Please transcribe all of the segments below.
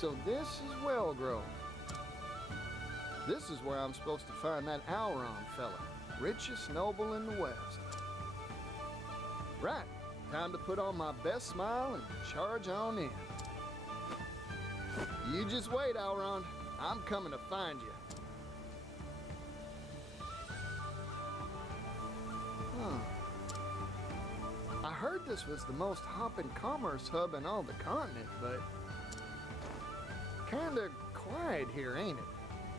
So this is well grown. This is where I'm supposed to find that Auron fella, richest noble in the West. Right, time to put on my best smile and charge on in. You just wait, Auron. I'm coming to find you. I heard this was the most hopping commerce hub in all the continent, but kinda quiet here, ain't it?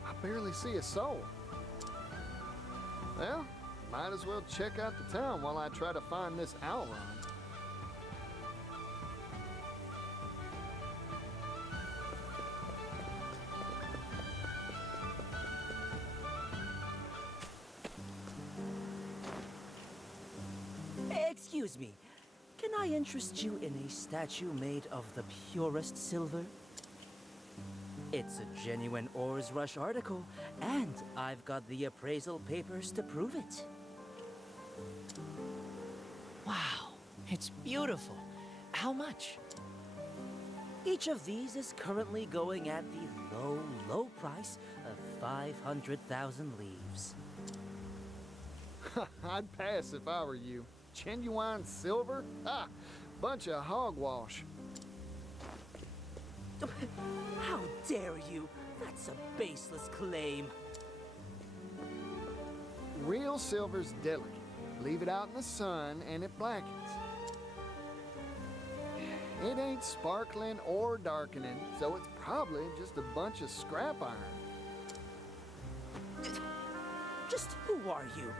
I barely see a soul. Well, might as well check out the town while I try to find this Auron. Excuse me, can I interest you in a statue made of the purest silver? It's a genuine Ores Rush article, and I've got the appraisal papers to prove it. Wow, it's beautiful. How much? Each of these is currently going at the low, low price of 500,000 leaves. I'd pass if I were you. Genuine silver? Ah, bunch of hogwash. How dare you? That's a baseless claim. Real silver's delicate. Leave it out in the sun and it blackens. It ain't sparkling or darkening, so it's probably just a bunch of scrap iron. Just who are you?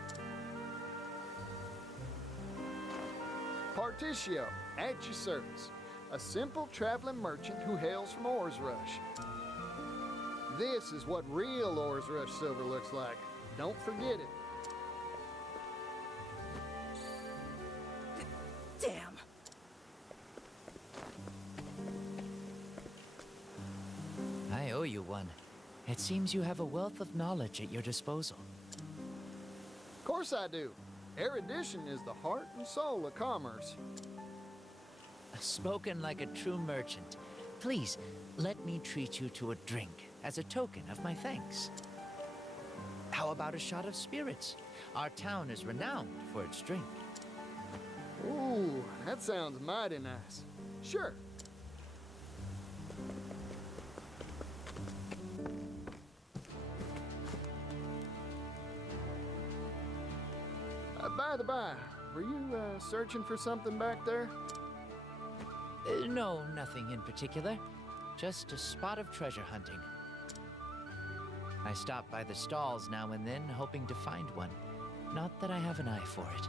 Partitio, at your service. A simple traveling merchant who hails from Ores Rush. This is what real Ores Rush silver looks like. Don't forget it. Damn! I owe you one. It seems you have a wealth of knowledge at your disposal. Of course I do. Erudition is the heart and soul of commerce. Spoken like a true merchant. Please, let me treat you to a drink as a token of my thanks. How about a shot of spirits? Our town is renowned for its drink. Ooh, that sounds mighty nice. Sure. By the by, were you searching for something back there? No, nothing in particular. Just a spot of treasure hunting. I stop by the stalls now and then, hoping to find one. Not that I have an eye for it.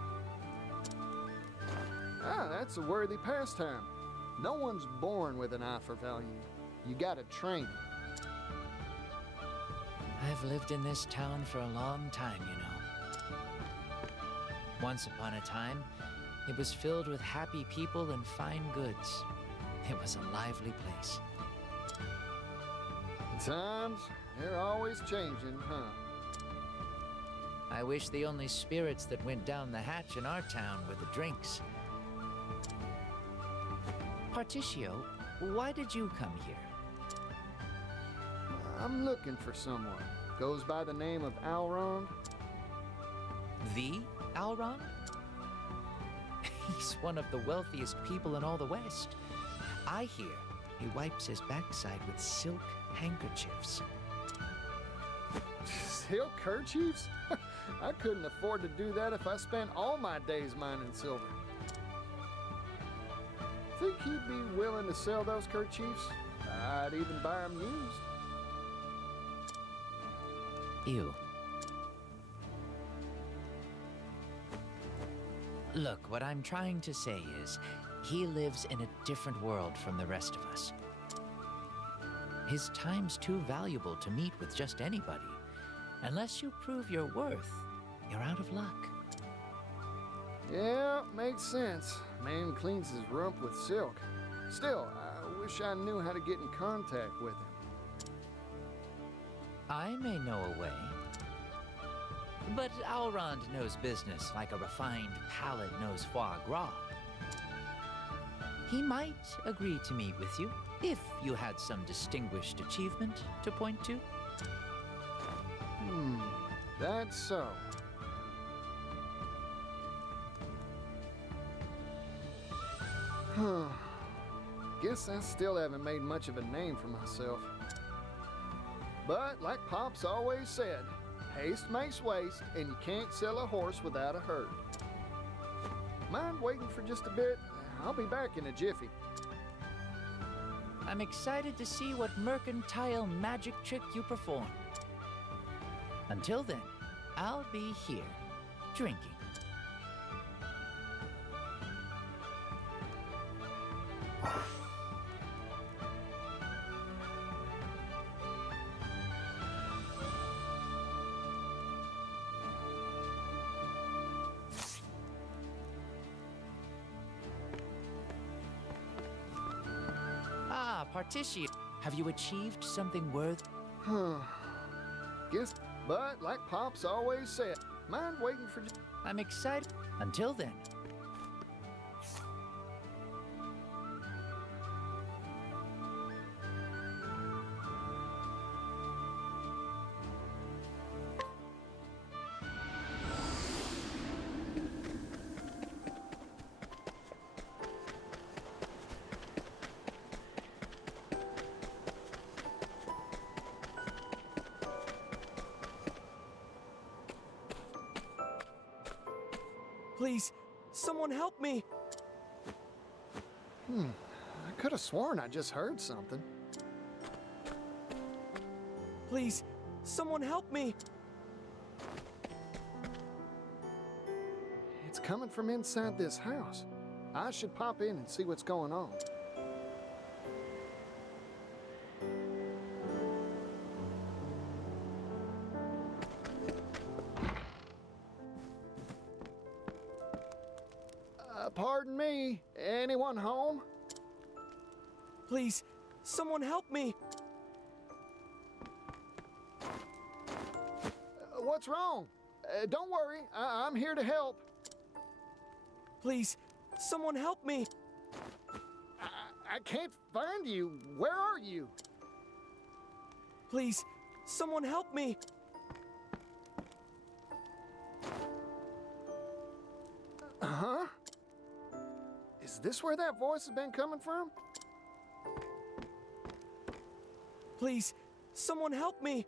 Ah, that's a worthy pastime. No one's born with an eye for value. You gotta train it. I've lived in this town for a long time, you know. Once upon a time, it was filled with happy people and fine goods. It was a lively place. Times, they're always changing, huh? I wish the only spirits that went down the hatch in our town were the drinks. Partitio, why did you come here? I'm looking for someone. Goes by the name of Auron. The Auron? He's one of the wealthiest people in all the West. I hear he wipes his backside with silk handkerchiefs. Silk kerchiefs? I couldn't afford to do that if I spent all my days mining silver. Think he'd be willing to sell those kerchiefs? I'd even buy them used. Ew. Look, what I'm trying to say is, he lives in a different world from the rest of us. His time's too valuable to meet with just anybody. Unless you prove your worth, you're out of luck. Yeah, makes sense. Man cleans his rump with silk. Still, I wish I knew how to get in contact with him. I may know a way. But Alrond knows business like a refined palate knows foie gras. he might agree to meet with you if you had some distinguished achievement to point to. That's so. Guess I still haven't made much of a name for myself. But like Pop's always said, haste makes waste, and you can't sell a horse without a herd. Mind waiting for just a bit? I'll be back in a jiffy. I'm excited to see what mercantile magic trick you perform. Until then, I'll be here, drinking. Ah, Partitio. Have you achieved something worth? Guess, but like Pop's always said, mind waiting for just... I'm excited. Until then. Please, someone help me! I could have sworn I just heard something. Please, someone help me! It's coming from inside this house. I should pop in and see what's going on. Pardon me, anyone home? Please, someone help me! What's wrong? Don't worry, I'm here to help. Please, someone help me! I can't find you. Where are you? Please, someone help me! Huh? Is this where that voice has been coming from? Please, someone help me!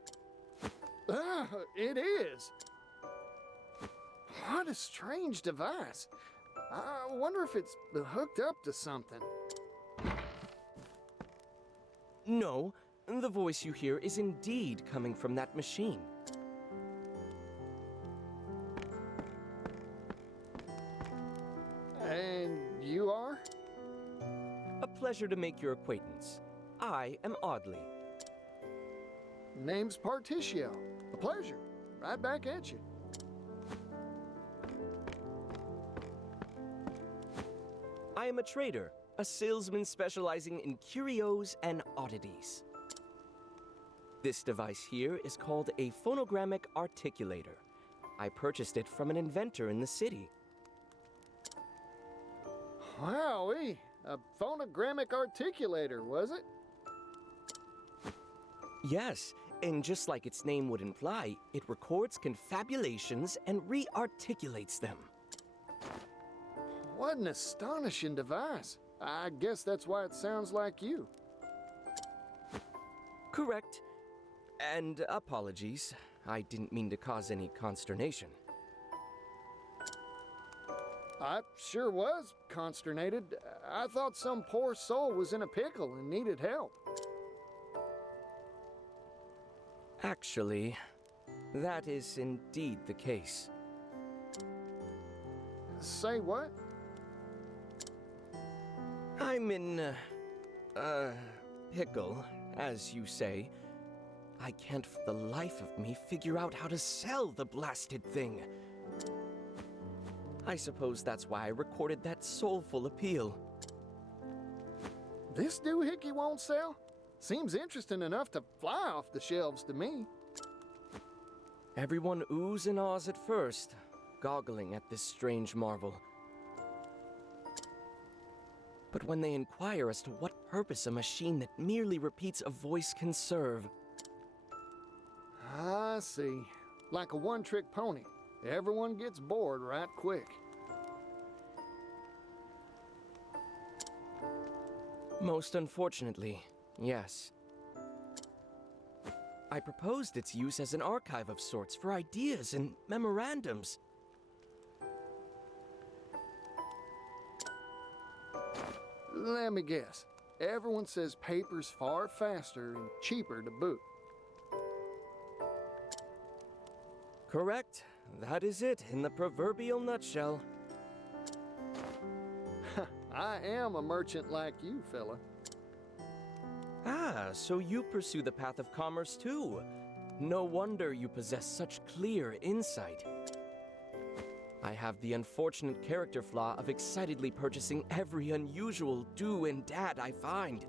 It is. What a strange device. I wonder if it's hooked up to something. No, the voice you hear is indeed coming from that machine. And you are? A pleasure to make your acquaintance. I am Audley. Name's Partitio. A pleasure. Right back at you. I am a trader, a salesman specializing in curios and oddities. This device here is called a phonogrammic articulator. I purchased it from an inventor in the city. Wowee. A phonogrammic articulator, was it? Yes, and just like its name would imply, it records confabulations and re-articulates them. What an astonishing device. I guess that's why it sounds like you. Correct. And apologies. I didn't mean to cause any consternation. I sure was consternated. I thought some poor soul was in a pickle and needed help. Actually, that is indeed the case. Say what? I'm in, pickle, as you say. I can't for the life of me figure out how to sell the blasted thing. I suppose that's why I recorded that soulful appeal. This doohickey won't sell? Seems interesting enough to fly off the shelves to me. Everyone oohs and ahs at first, goggling at this strange marvel. But when they inquire as to what purpose a machine that merely repeats a voice can serve, I see. Like a one-trick pony. Everyone gets bored right quick. most unfortunately, yes. I proposed its use as an archive of sorts for ideas and memorandums. Let me guess. Everyone says paper's far faster and cheaper to boot. Correct. That is it in the proverbial nutshell. I am a merchant like you, fella. Ah, so you pursue the path of commerce too. No wonder you possess such clear insight. I have the unfortunate character flaw of excitedly purchasing every unusual do and dad I find.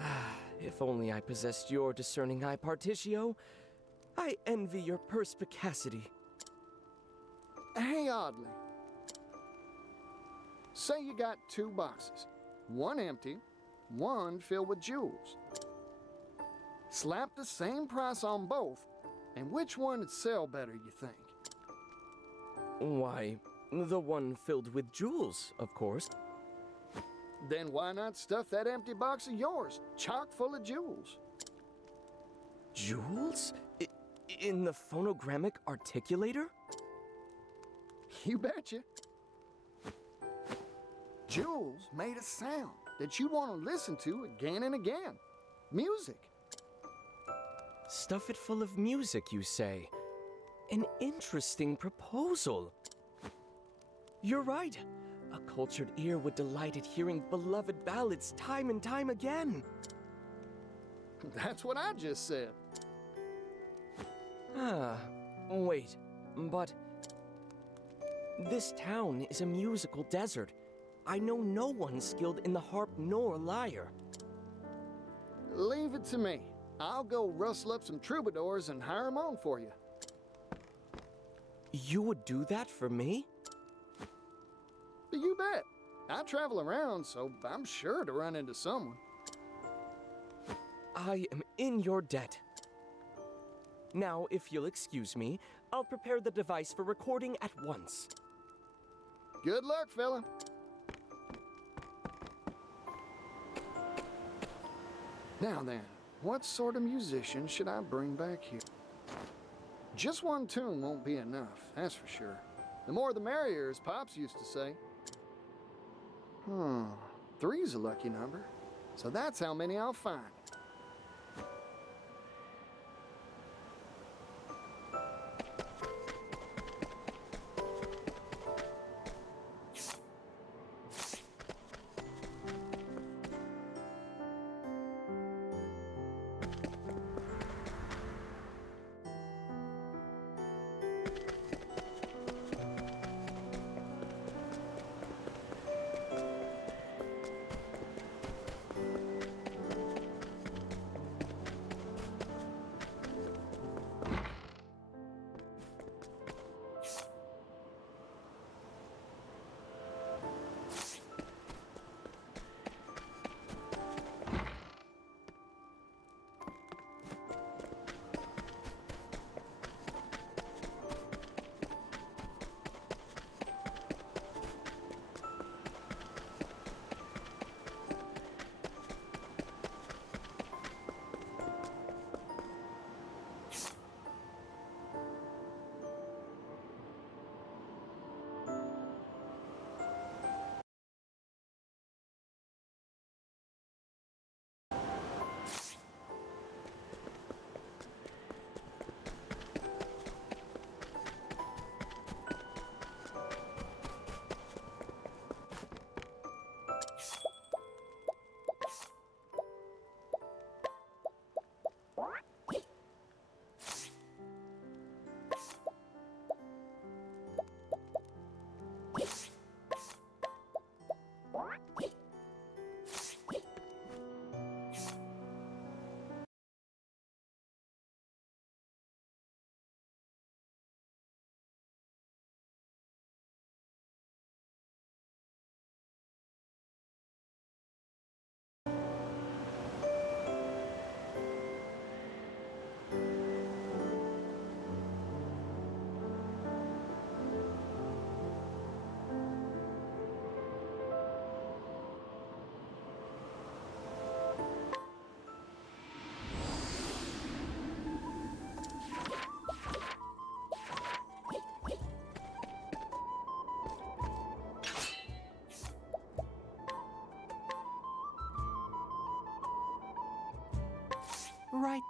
Ah, if only I possessed your discerning eye, Partitio. I envy your perspicacity. Hey, Oddly. Say you got 2 boxes. One empty, one filled with jewels. Slap the same price on both, and which one would sell better, you think? Why, the one filled with jewels, of course. Then why not stuff that empty box of yours, chock full of jewels? Jewels? In the phonogrammic articulator? You betcha. Jewels made a sound that you want to listen to again and again. Music. Stuff it full of music, you say? An interesting proposal. You're right. A cultured ear would delight at hearing beloved ballads time and time again. That's what I just said. Ah, wait, but this town is a musical desert. I know no one skilled in the harp nor lyre. Leave it to me. I'll go rustle up some troubadours and hire 'em on for you. You would do that for me? You bet. I travel around, so I'm sure to run into someone. I am in your debt. Now, if you'll excuse me, I'll prepare the device for recording at once. Good luck, fella. Now then, what sort of musician should I bring back here? Just one tune won't be enough, that's for sure. The more the merrier, as Pops used to say. 3's a lucky number, so that's how many I'll find.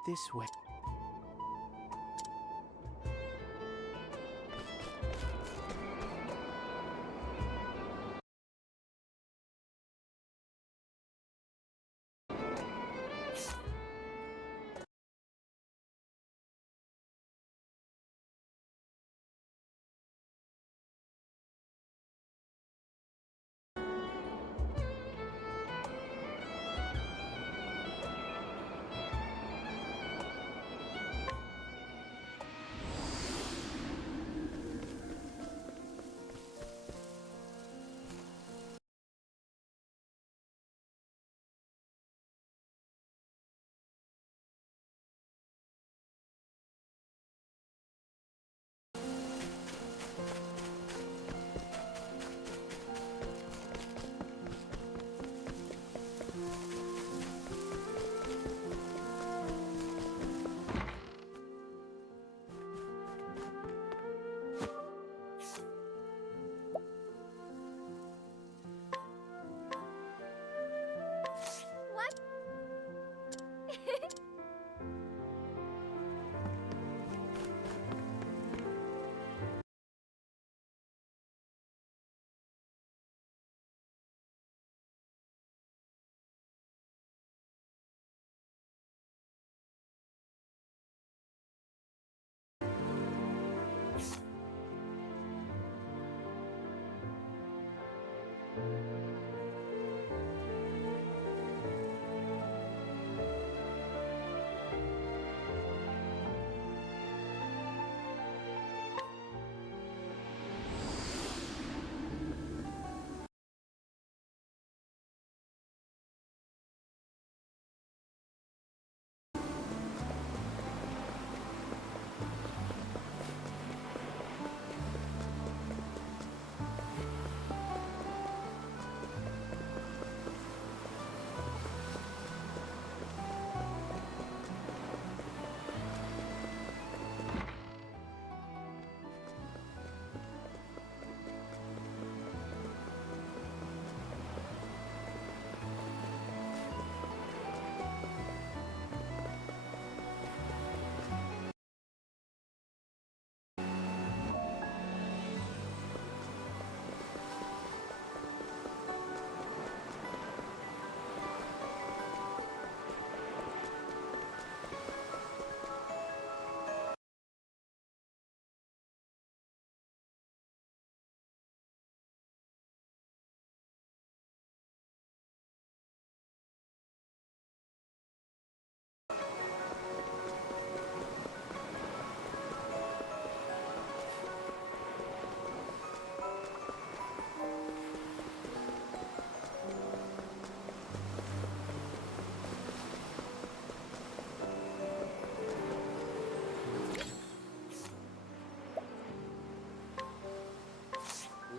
this way.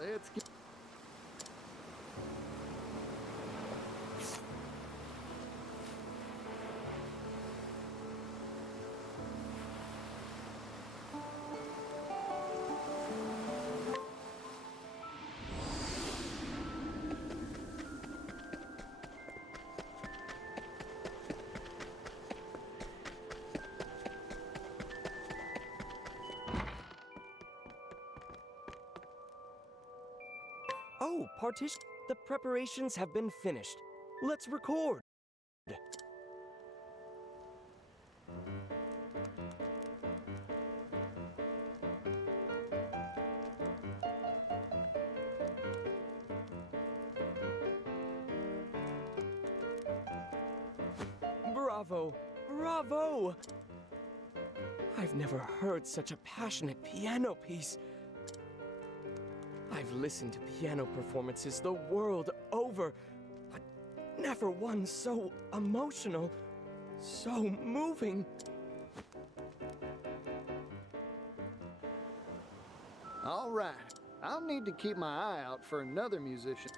Let's get. Oh, Partitio. The preparations have been finished. Let's record. Bravo! Bravo! I've never heard such a passionate piano piece. I've listened to piano performances the world over, but never one so emotional, so moving. All right, I'll need to keep my eye out for another musician.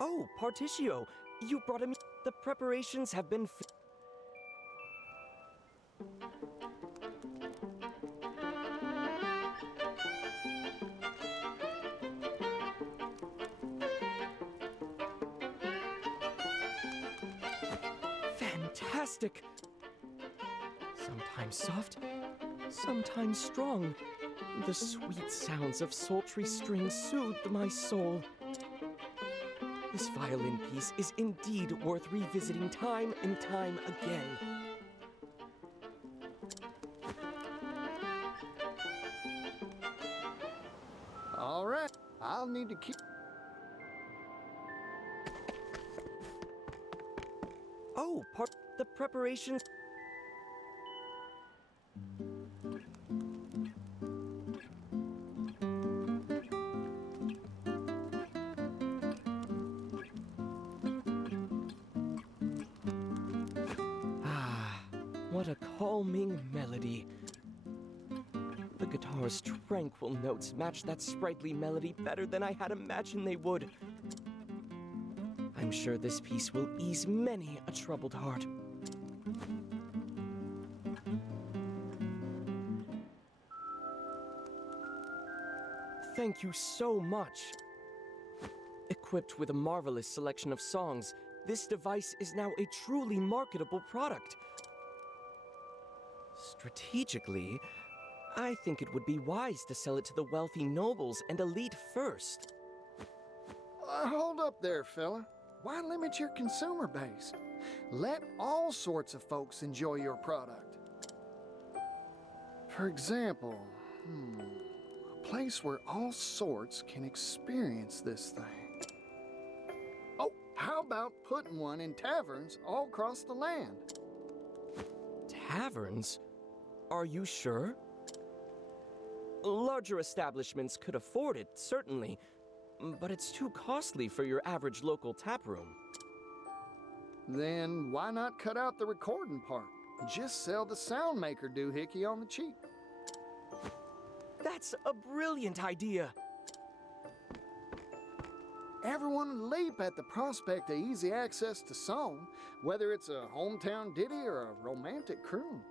Oh, Partitio, you brought a The preparations have been fantastic! Sometimes soft, sometimes strong. The sweet sounds of sultry strings soothed my soul. This violin piece is indeed worth revisiting time and time again. All right, I'll need to keep. Oh, the preparations. Ah, what a calming melody. The guitar's tranquil notes match that sprightly melody better than I had imagined they would. I'm sure this piece will ease many a troubled heart. Thank you so much. Equipped with a marvelous selection of songs, this device is now a truly marketable product. Strategically, I think it would be wise to sell it to the wealthy nobles and elite first. Hold up there, fella. Why limit your consumer base? Let all sorts of folks enjoy your product. For example, a place where all sorts can experience this thing. Oh, how about putting one in taverns all across the land? Taverns? Are you sure? Larger establishments could afford it, certainly, but it's too costly for your average local taproom. Then why not cut out the recording part? Just sell the sound maker doohickey on the cheap. That's a brilliant idea. Everyone would leap at the prospect of easy access to song, whether it's a hometown ditty or a romantic croon.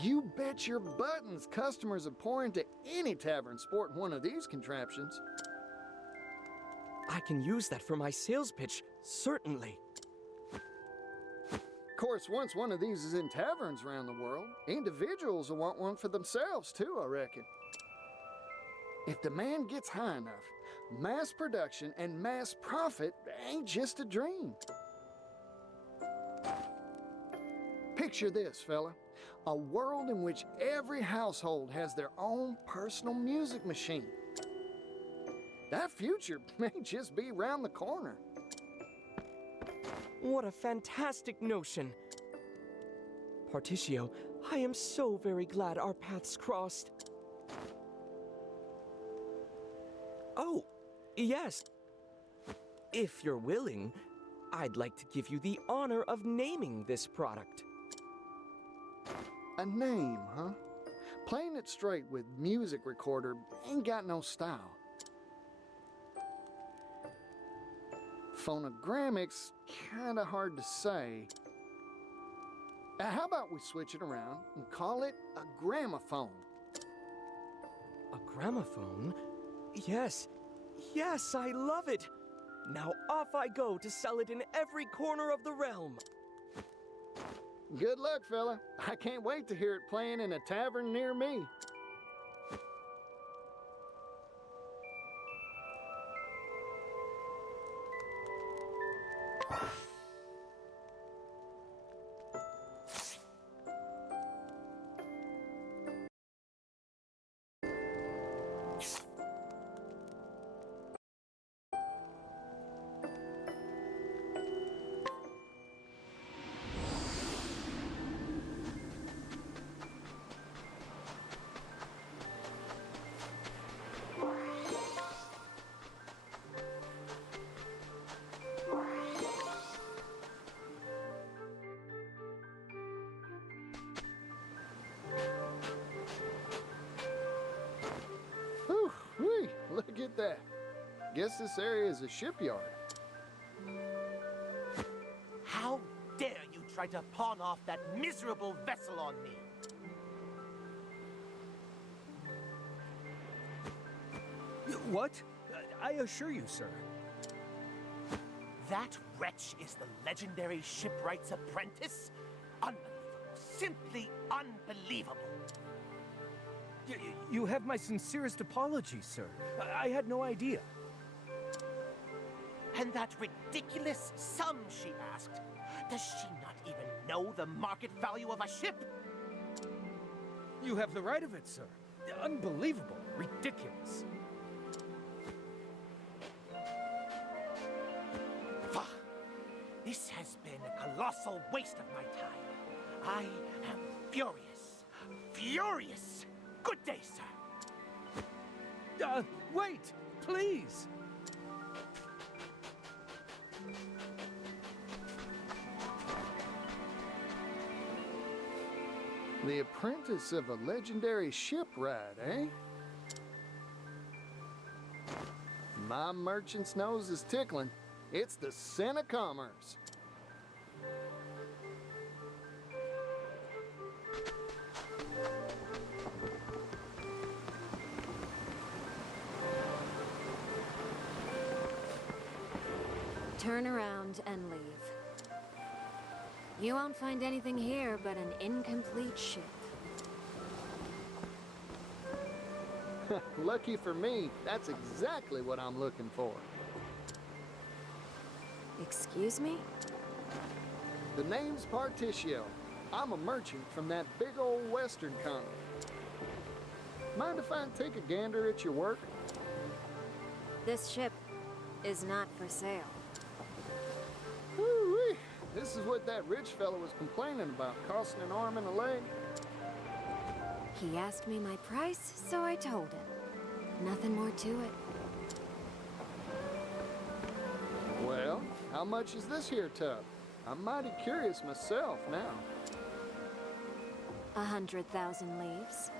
You bet your buttons customers would pour into any tavern sporting one of these contraptions. I can use that for my sales pitch, certainly. Of course, once one of these is in taverns around the world, individuals will want one for themselves too, I reckon. If demand gets high enough, mass production and mass profit ain't just a dream. Picture this, fella. A world in which every household has their own personal music machine. That future may just be around the corner. What a fantastic notion. Partitio, I am so very glad our paths crossed. Oh, yes. If you're willing, I'd like to give you the honor of naming this product. A name, huh? Playing it straight with music recorder ain't got no style. Phonogramic's kinda hard to say. How about we switch it around and call it a gramophone? A gramophone? Yes, yes, I love it. Now off I go to sell it in every corner of the realm. Good luck, fella. I can't wait to hear it playing in a tavern near me. Whew, look at that. Guess this area is a shipyard. How dare you try to pawn off that miserable vessel on me? What? I assure you, sir. That wretch is the legendary shipwright's apprentice? Unbelievable. Simply unbelievable. You have my sincerest apologies, sir. I had no idea. And that ridiculous sum she asked. Does she not even know the market value of a ship? You have the right of it, sir. Unbelievable. Ridiculous. Pah! This has been a colossal waste of my time. I am furious. Furious! Good day, sir. Wait! Please! The apprentice of a legendary shipwright, eh? My merchant's nose is tickling. It's the sin of commerce. Turn around and leave. You won't find anything here but an incomplete ship. Lucky for me, that's exactly what I'm looking for. Excuse me? The name's Partitio. I'm a merchant from that big old western continent. Mind if I take a gander at your work? This ship is not for sale. Woo-wee. This is what that rich fellow was complaining about, costing an arm and a leg. He asked me my price, so I told him. Nothing more to it. Well, how much is this here tub? I'm mighty curious myself now. 100,000 leaves.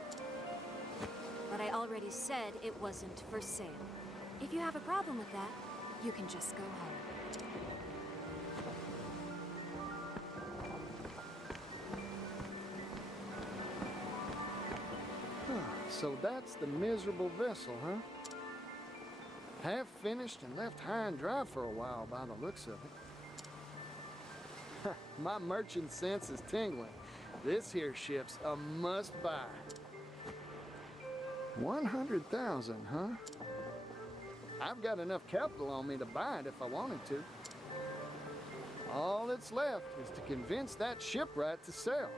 But I already said it wasn't for sale. If you have a problem with that, you can just go home. So that's the miserable vessel, huh? Half finished and left high and dry for a while by the looks of it. My merchant sense is tingling. This here ship's a must-buy. 100,000, huh? I've got enough capital on me to buy it if I wanted to. All that's left is to convince that shipwright to sell.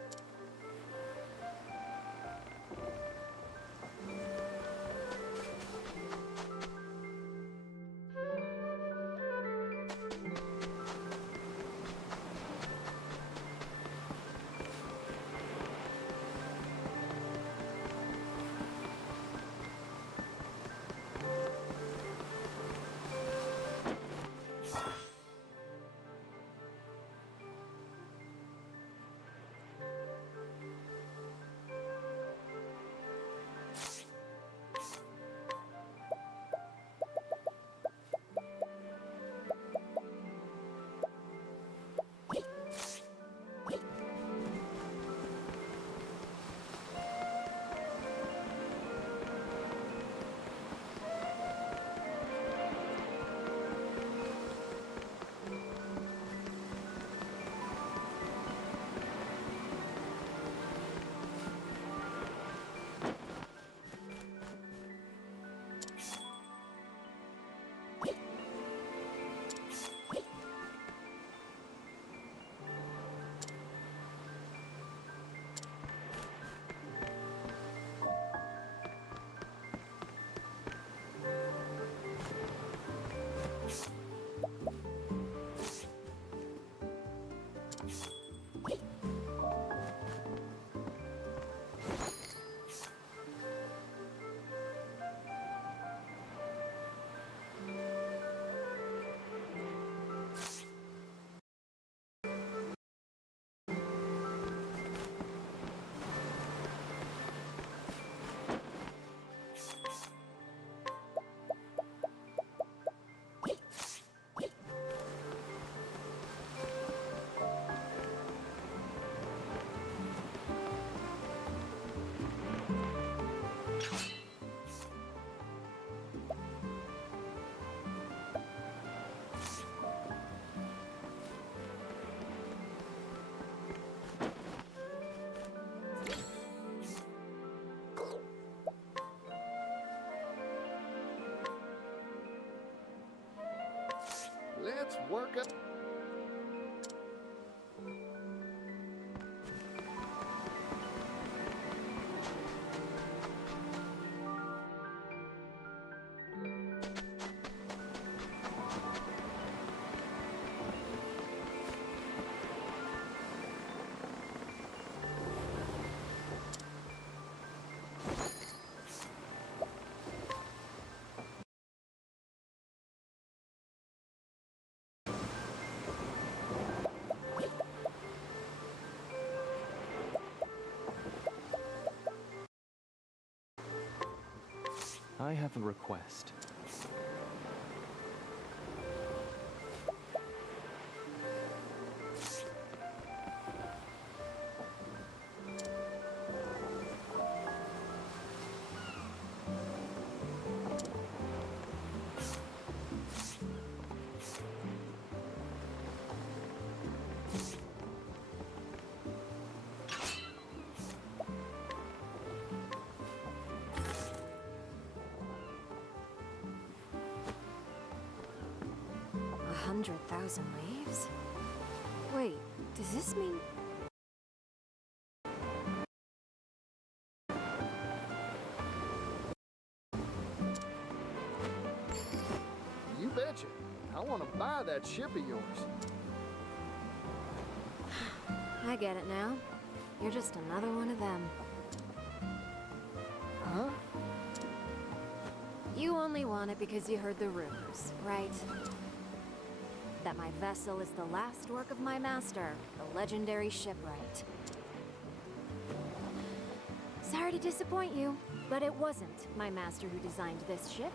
work up. I have a request. A 100,000 leaves? Wait, does this mean... You betcha. I want to buy that ship of yours. I get it now. You're just another one of them. Huh? You only want it because you heard the rumors, right? That my vessel is the last work of my master, the legendary shipwright. Sorry to disappoint you, but it wasn't my master who designed this ship.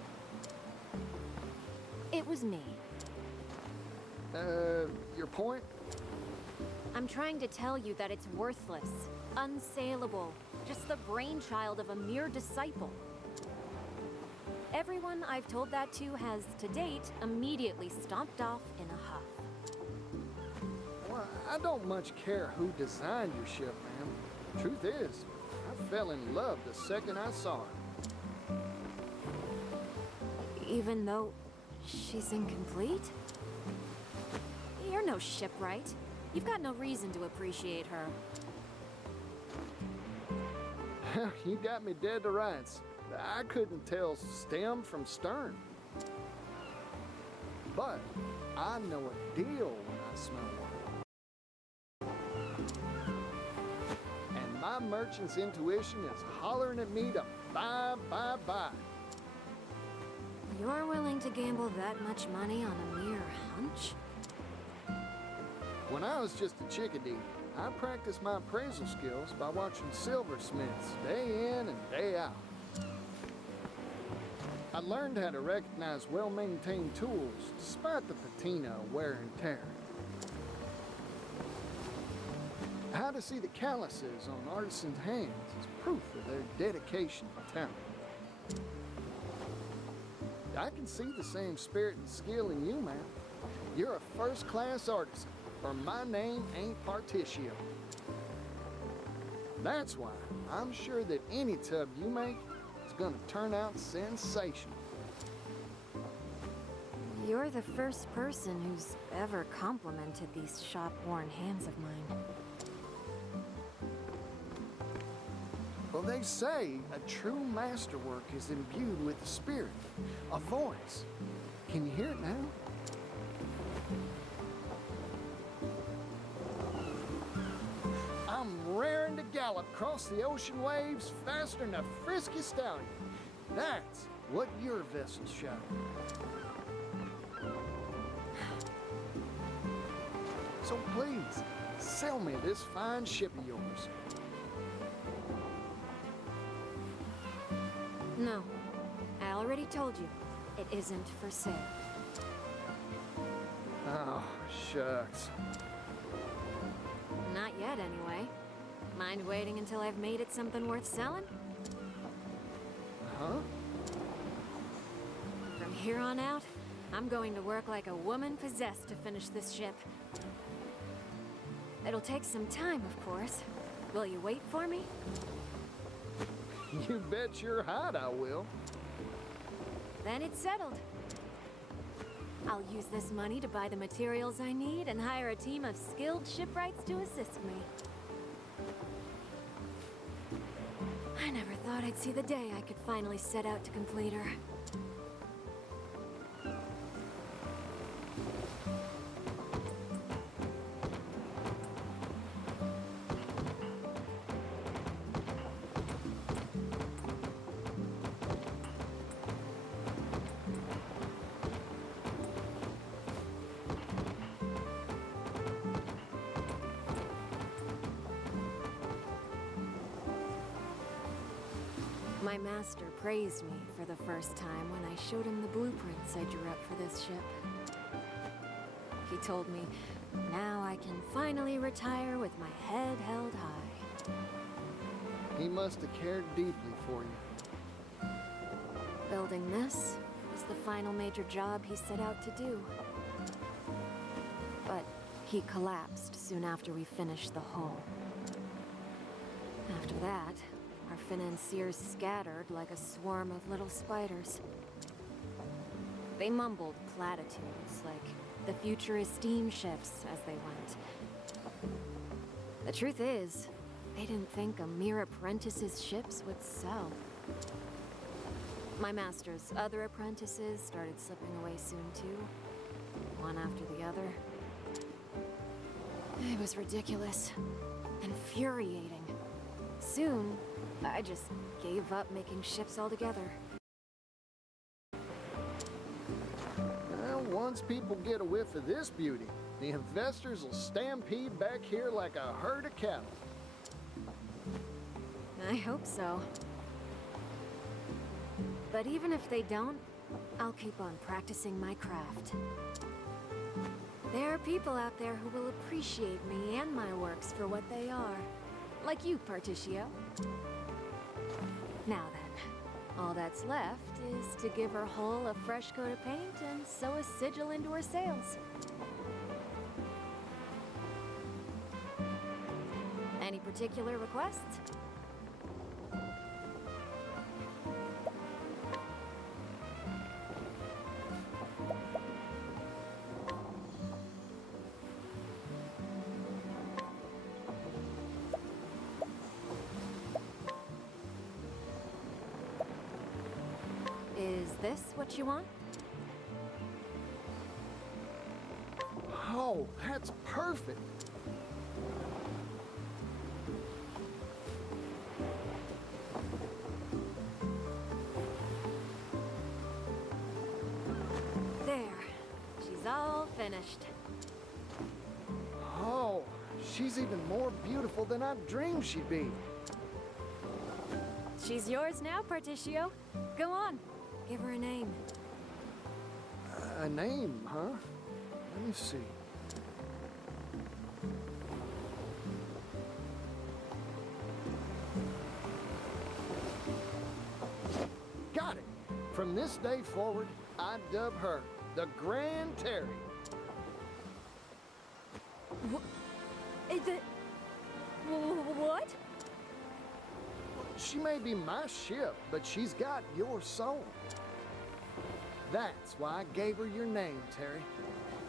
It was me. Your point? I'm trying to tell you that it's worthless, unsaleable, just the brainchild of a mere disciple. Everyone I've told that to has, to date, immediately stomped off in a huff. Well, I don't much care who designed your ship, ma'am. Truth is, I fell in love the second I saw her. Even though she's incomplete? You're no shipwright. You've got no reason to appreciate her. You got me dead to rights. I couldn't tell stem from stern. But I know a deal when I smell one. And my merchant's intuition is hollering at me to buy, buy, buy. You're willing to gamble that much money on a mere hunch? When I was just a chickadee, I practiced my appraisal skills by watching silversmiths day in and day out. I learned how to recognize well-maintained tools despite the patina of wear and tear. How to see the calluses on artisans' hands is proof of their dedication and talent. I can see the same spirit and skill in you, man. You're a first-class artisan, or my name ain't Partitio. That's why I'm sure that any tub you make is gonna turn out sensational. You're the first person who's ever complimented these shop-worn hands of mine. Well, they say a true masterwork is imbued with a spirit, a voice. Can you hear it now? I'm raring to gallop across the ocean waves faster than a frisky stallion. That's what your vessel's shouting. So please, sell me this fine ship of yours. No, I already told you, it isn't for sale. Oh, shucks. Not yet, anyway. Mind waiting until I've made it something worth selling? Huh? From here on out, I'm going to work like a woman possessed to finish this ship. It'll take some time, of course. Will you wait for me? You bet your hide I will. Then it's settled. I'll use this money to buy the materials I need and hire a team of skilled shipwrights to assist me. I never thought I'd see the day I could finally set out to complete her. My master praised me for the first time when I showed him the blueprints I drew up for this ship. He told me, now I can finally retire with my head held high. He must have cared deeply for you. Building this was the final major job he set out to do. But he collapsed soon after we finished the hull. After that, our financiers scattered like a swarm of little spiders. They mumbled platitudes like the future is steamships as they went. The truth is, they didn't think a mere apprentice's ships would sell. My master's other apprentices started slipping away soon too, one after the other. It was ridiculous, infuriating. Soon, I just gave up making ships altogether. Well, once people get a whiff of this beauty, the investors will stampede back here like a herd of cattle. I hope so. But even if they don't, I'll keep on practicing my craft. There are people out there who will appreciate me and my works for what they are. Like you, Partitio. Now then, all that's left is to give her hull a fresh coat of paint and sew a sigil into her sails. Any particular requests? Is this what you want? Oh, that's perfect. There. She's all finished. Oh, she's even more beautiful than I dreamed she'd be. She's yours now, Partitio. Go on. Give her a name. A name, huh? Let me see. Got it. From this day forward, I dub her the Grand Terry. What? She may be my ship, but she's got your soul. That's why I gave her your name, Terry.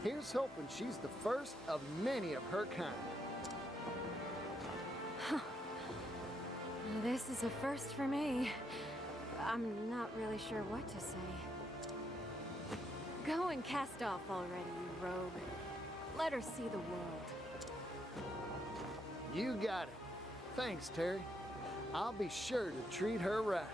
Here's hoping she's the first of many of her kind. This is a first for me. I'm not really sure what to say. Go and cast off already, you rogue. Let her see the world. You got it. Thanks, Terry. I'll be sure to treat her right.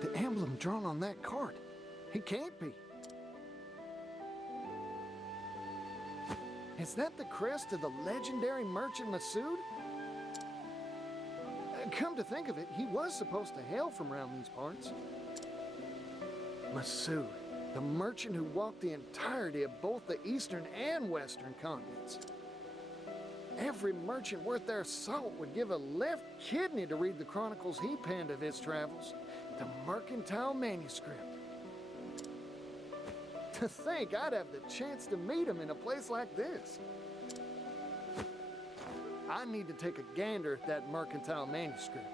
The emblem drawn on that card. He can't be. Is that the crest of the legendary merchant Masood? Come to think of it, he was supposed to hail from around these parts. Masood, the merchant who walked the entirety of both the eastern and western continents. Every merchant worth their salt would give a left kidney to read the chronicles he penned of his travels, the mercantile manuscript. To think I'd have the chance to meet him in a place like this. I need to take a gander at that mercantile manuscript.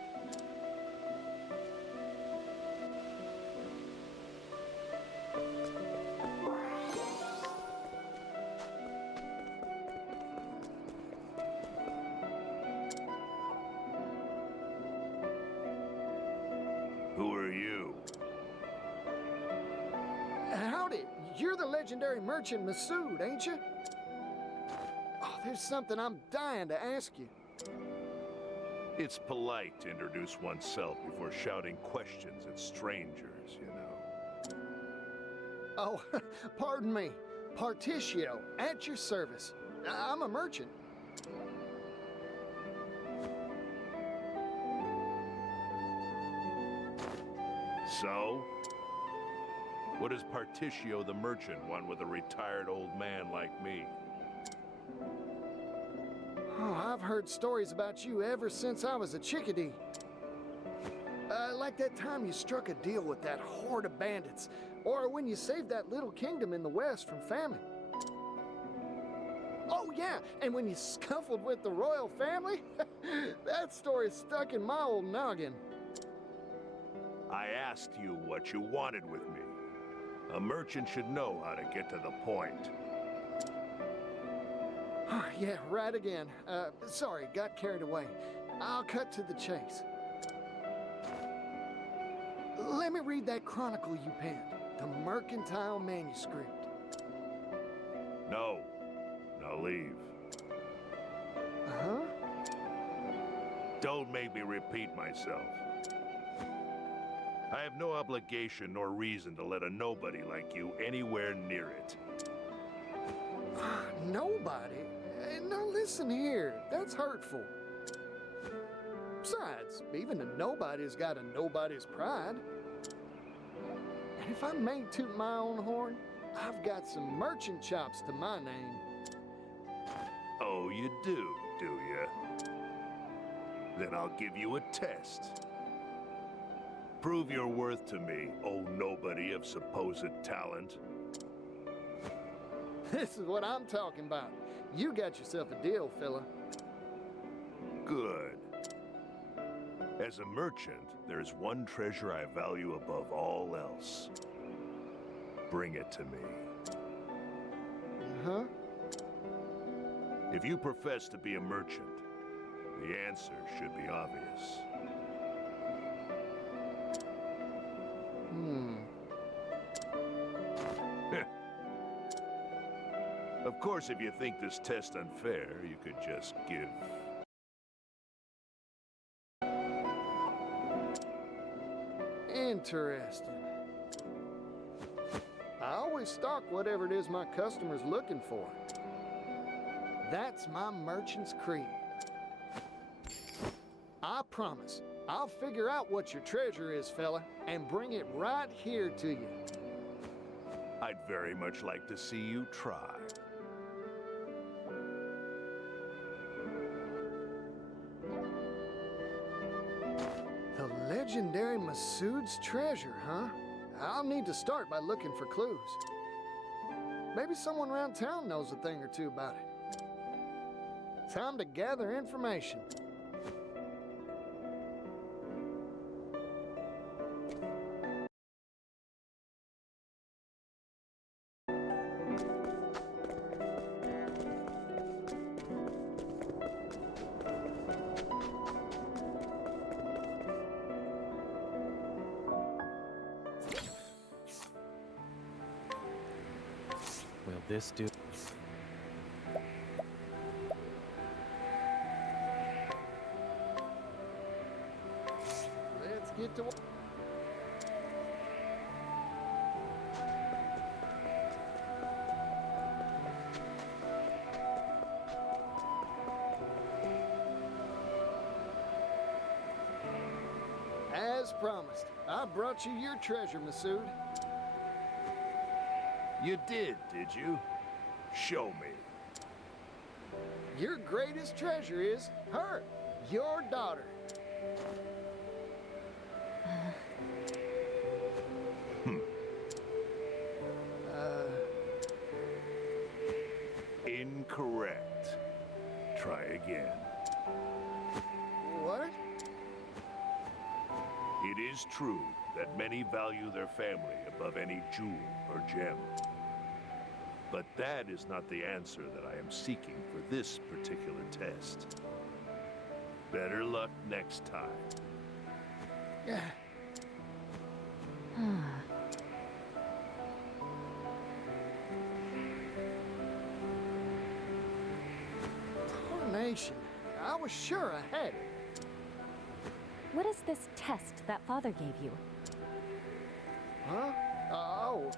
Who are you? Howdy, you're the legendary merchant Masood, ain't you? Oh, there's something I'm dying to ask you. It's polite to introduce oneself before shouting questions at strangers, you know. Oh, pardon me. Partitio, at your service. I'm a merchant. So? What does Partitio the merchant want with a retired old man like me? Oh, I've heard stories about you ever since I was a chickadee. Like that time you struck a deal with that horde of bandits, or when you saved that little kingdom in the west from famine. Oh yeah, and when you scuffled with the royal family? That story stuck in my old noggin. I asked you what you wanted with me. A merchant should know how to get to the point. Yeah, right again. Sorry, got carried away. I'll cut to the chase. Let me read that chronicle you penned, the mercantile manuscript. No. Now leave. Uh-huh? Don't make me repeat myself. I have no obligation nor reason to let a nobody like you anywhere near it. Nobody? Now listen here, that's hurtful. Besides, even a nobody's got a nobody's pride. And if I may toot my own horn, I've got some merchant chops to my name. Oh, you do you? Then I'll give you a test. Prove your worth to me, oh nobody of supposed talent. This is what I'm talking about. You got yourself a deal, fella. Good. As a merchant, there's one treasure I value above all else. Bring it to me. Huh? If you profess to be a merchant, the answer should be obvious. Of course, if you think this test unfair, you could just give... Interesting. I always stock whatever it is my customer's looking for. That's my merchant's creed. I promise, I'll figure out what your treasure is, fella, and bring it right here to you. I'd very much like to see you try. The legendary Masood's treasure, huh? I'll need to start by looking for clues. Maybe someone around town knows a thing or two about it. Time to gather information. Will this do? Let's get to work. promised. I brought you your treasure, Masood. You did you? Show me. Your greatest treasure is her, your daughter. Incorrect. Try again. What? It is true that many value their family above any jewel or gem. But that is not the answer that I am seeking for this particular test. Better luck next time. Tarnation. I was sure I had it. What is this test that father gave you? Huh? Oh.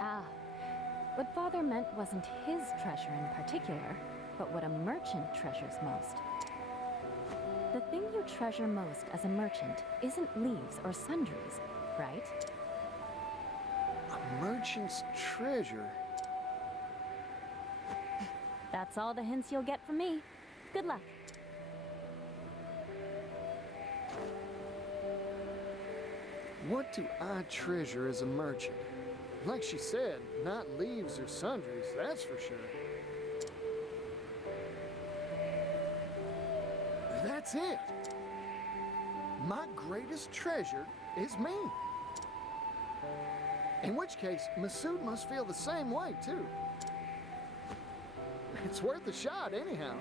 Ah, what father meant wasn't his treasure in particular, but what a merchant treasures most. The thing you treasure most as a merchant isn't leaves or sundries, right? A merchant's treasure. That's all the hints you'll get from me. Good luck. What do I treasure as a merchant? Like she said, not leaves or sundries, that's for sure. That's it. My greatest treasure is me. In which case, Masood must feel the same way, too. It's worth a shot, anyhow.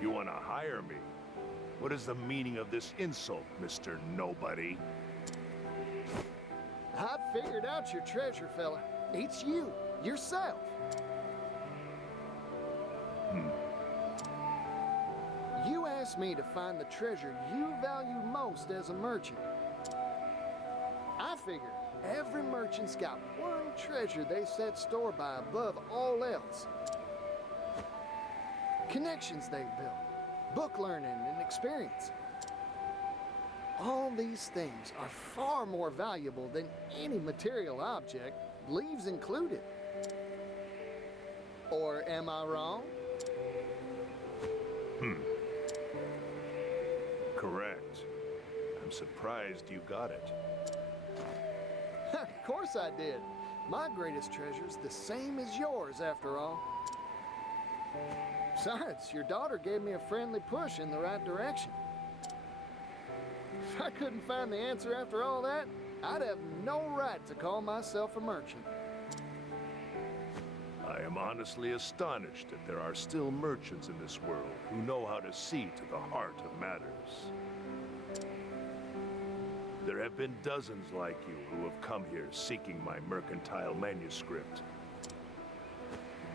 You want to hire me? What is the meaning of this insult, Mr. Nobody? I figured out your treasure, fella. It's you, yourself. You asked me to find the treasure you value most as a merchant. I figure every merchant's got one treasure they set store by above all else. Connections they've built, book learning and experience. All these things are far more valuable than any material object, leaves included. Or am I wrong? Correct. I'm surprised you got it. Of course I did. My greatest treasure's the same as yours, after all. Besides, your daughter gave me a friendly push in the right direction. If I couldn't find the answer after all that, I'd have no right to call myself a merchant. I am honestly astonished that there are still merchants in this world who know how to see to the heart of matters. There have been dozens like you who have come here seeking my mercantile manuscript.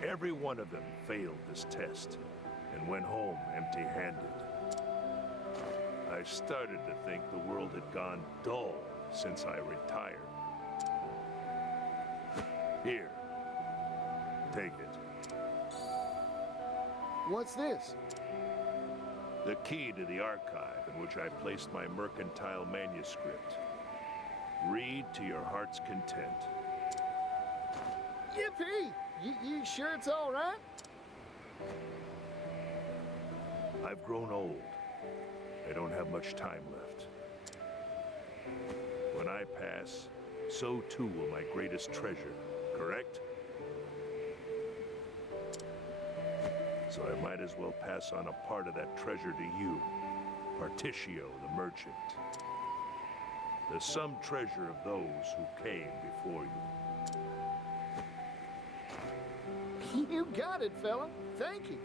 Every one of them failed this test and went home empty-handed. I started to think the world had gone dull since I retired. Here, take it. What's this? The key to the archive in which I placed my mercantile manuscript. Read to your heart's content. Yippee! You sure it's all right? I've grown old. I don't have much time left. When I pass, so too will my greatest treasure, correct? So I might as well pass on a part of that treasure to you, Partitio the merchant. The sum treasure of those who came before you. You got it, fella. Thank you.